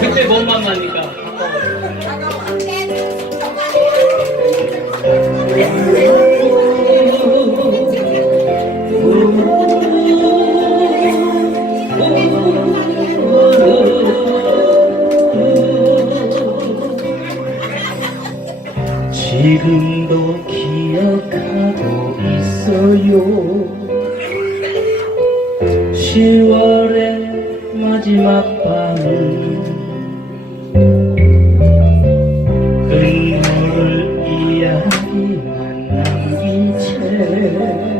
그때 뭔 만나니까? 지금도 기억하고 10월의 마지막 밤은 눈물 이야기만 남긴 채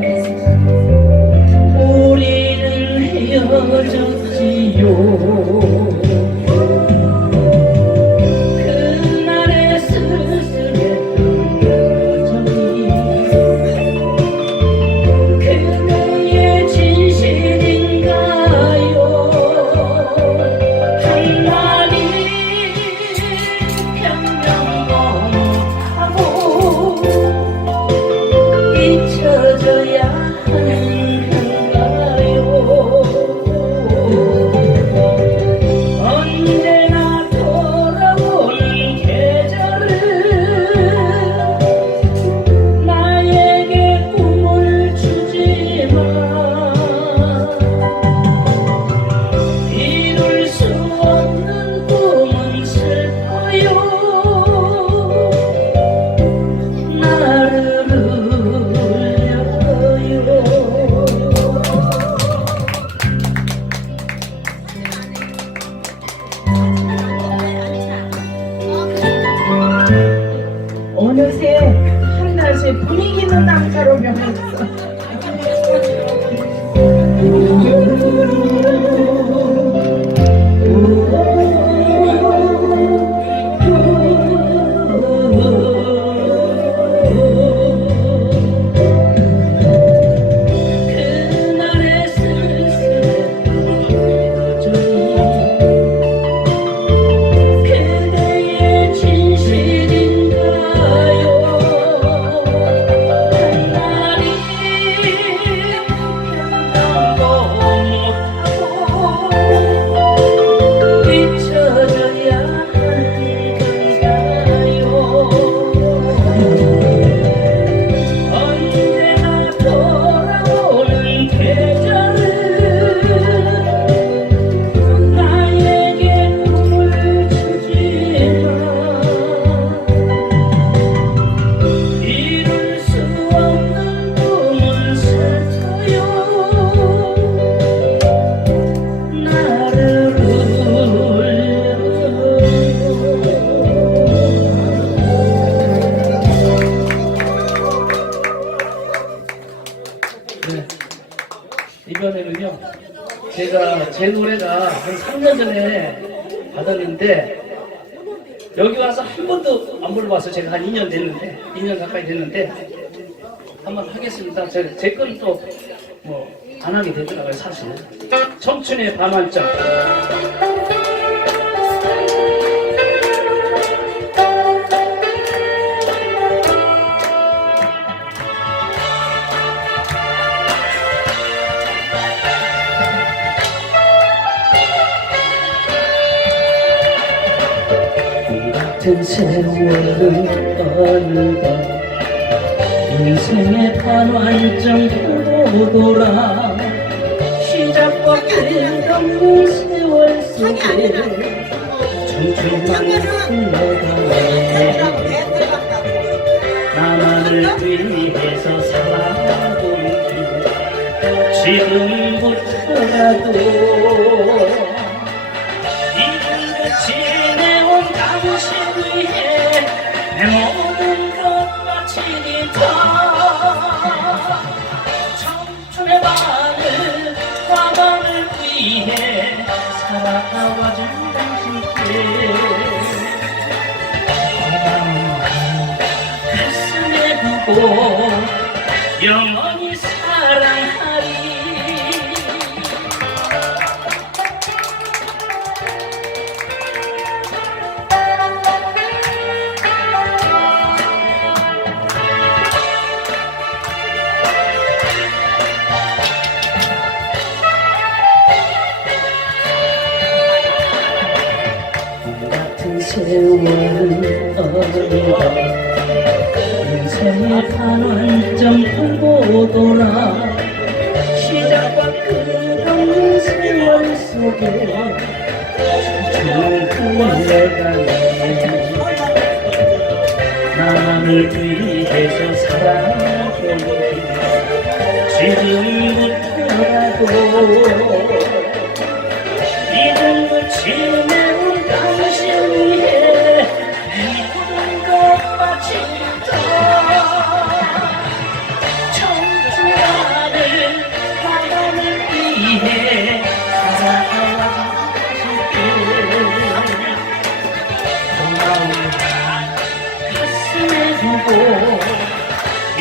분위기는 제 노래가 한 3년 전에 받았는데 여기 와서 한 번도 안 불러봤어요. 제가 한 2년 됐는데 2년 가까이 됐는데 한번 하겠습니다. 제건또 뭐 안 하게 되더라고요 사실 청춘의 밤한점 같은 세월은 어느덧 인생의 반환점 보더라. 시작과 끝없는 세월 속에 청춘만 흘러가네 나만을 위해서 살아본 길 지금부터라도 지내온 당신 위해 내 모든 것 바치니까 청춘의 밤을 밤을 위해 고마운 마음 가슴에 두고 영 인생의 반환점 돌아 시작과 끝없는 세월 속에 춤을 흘러가네 나를 위해서 살아보니 지금부터라도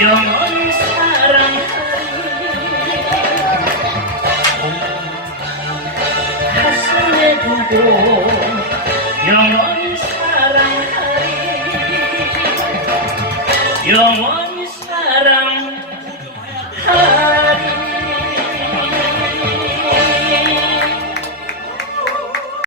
영원히 사랑하리. 가슴에 두고 영원히 사랑하리. 영원히 사랑하리